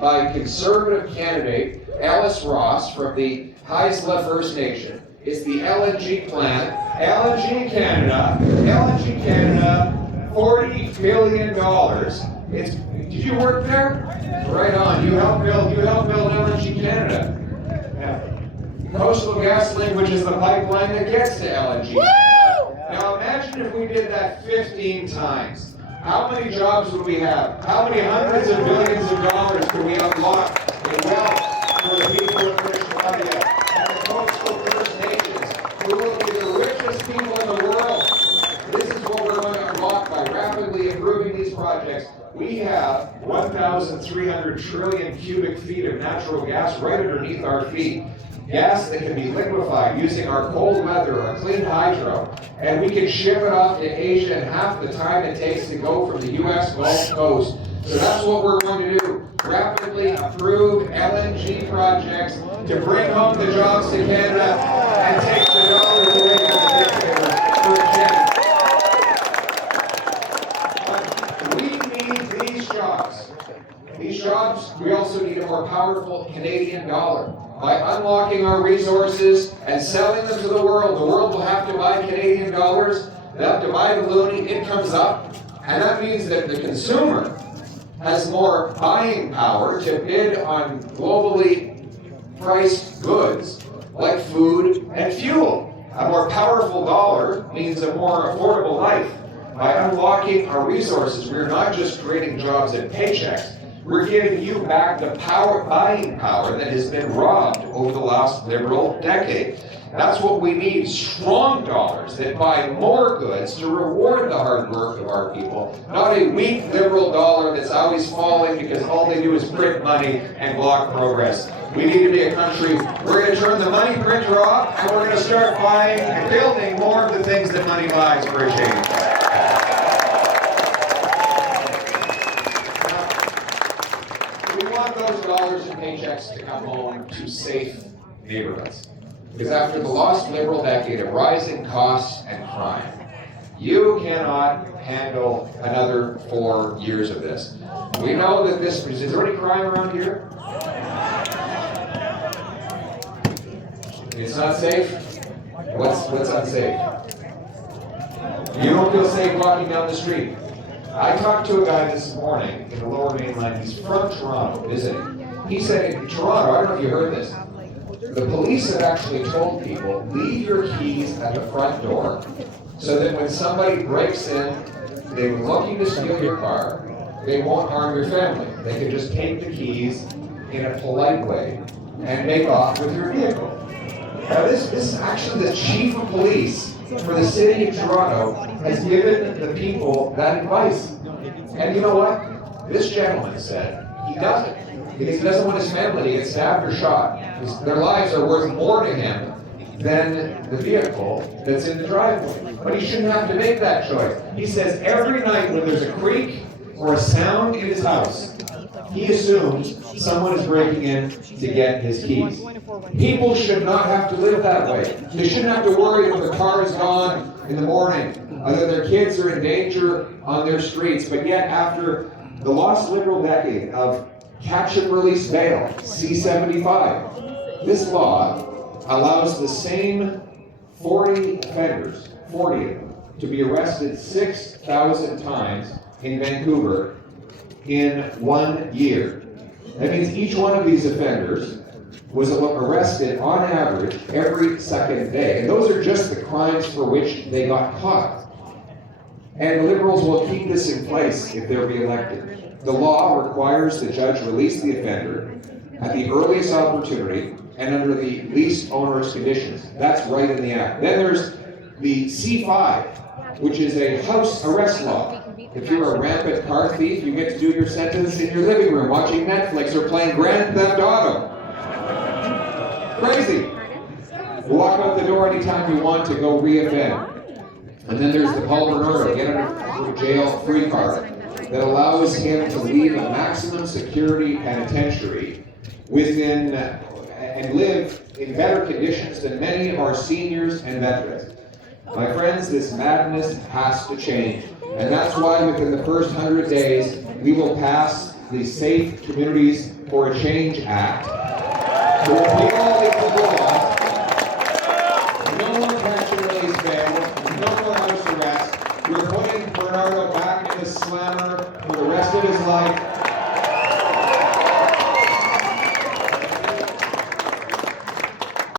by conservative candidate Alice Ross from the Haisla First Nation is the LNG plant. LNG Canada, $40 million. Did you work there? Right on. You helped build LNG Canada. Yeah. Coastal GasLink, which is the pipeline that gets to LNG Canada. Now imagine if we did that 15 times. How many jobs would we have? How many hundreds of billions of dollars could we unlock in wealth for the people of British Columbia and the coastal First Nations, who will be the richest people in the world? This is what we're going to unlock by rapidly improving these projects. We have 1,300 trillion cubic feet of natural gas right underneath our feet. Gas that can be liquefied using our cold weather or clean hydro, and we can ship it off to Asia in half the time it takes to go from the U.S. Gulf Coast. So that's what we're going to do. Rapidly approve LNG projects to bring home the jobs to Canada and take the dollars away from the taxpayers for Canada. We need these jobs. These jobs, we also need a more powerful Canadian dollar. By unlocking our resources and selling them to the world will have to buy Canadian dollars. They'll have to buy the loonie. It comes up. And that means that the consumer has more buying power to bid on globally priced goods like food and fuel. A more powerful dollar means a more affordable life. By unlocking our resources, we're not just creating jobs and paychecks. We're giving you back the buying power that has been robbed over the last Liberal decade. That's what we need, strong dollars that buy more goods to reward the hard work of our people, not a weak Liberal dollar that's always falling because all they do is print money and block progress. We need to be a country, we're going to turn the money printer off, and we're going to start buying and building more of the things that money buys for a change. Those dollars and paychecks to come home to safe neighborhoods. Because after the lost Liberal decade of rising costs and crime, you cannot handle another 4 years of this. We know that is there any crime around here? It's not safe? What's unsafe? You don't feel safe walking down the street. I talked to a guy this morning in the Lower Mainland. He's from Toronto visiting. He said in Toronto, I don't know if you heard this, the police have actually told people, leave your keys at the front door so that when somebody breaks in, they're looking to steal your car, they won't harm your family. They can just take the keys in a polite way and make off with your vehicle. Now this is actually the chief of police for the city of Toronto has given the people that advice. And you know what? This gentleman said he doesn't. Because he doesn't want his family to get stabbed or shot. Their lives are worth more to him than the vehicle that's in the driveway. But he shouldn't have to make that choice. He says every night when there's a creak or a sound in his house, he assumes someone is breaking in to get his keys. People should not have to live that way. They shouldn't have to worry if the car is gone in the morning, that their kids are in danger on their streets. But yet, after the lost Liberal decade of catch and release bail, C-75, this law allows the same 40 offenders, 40 of them, to be arrested 6,000 times in Vancouver in 1 year. That means each one of these offenders was arrested on average every second day. And those are just the crimes for which they got caught. And the Liberals will keep this in place if they're re-elected. The law requires the judge release the offender at the earliest opportunity and under the least onerous conditions. That's right in the Act. Then there's the C-5, which is a house arrest law. If you're a rampant car thief, you get to do your sentence in your living room watching Netflix or playing Grand Theft Auto. Crazy. Walk out the door anytime you want to go re-offend. And then there's the Paul Bernardo, get out of jail free card, that allows him to leave a maximum security penitentiary within and live in better conditions than many of our seniors and veterans. My friends, this madness has to change. And that's why within the first 100 days, we will pass the Safe Communities for a Change Act to repeal the illegal laws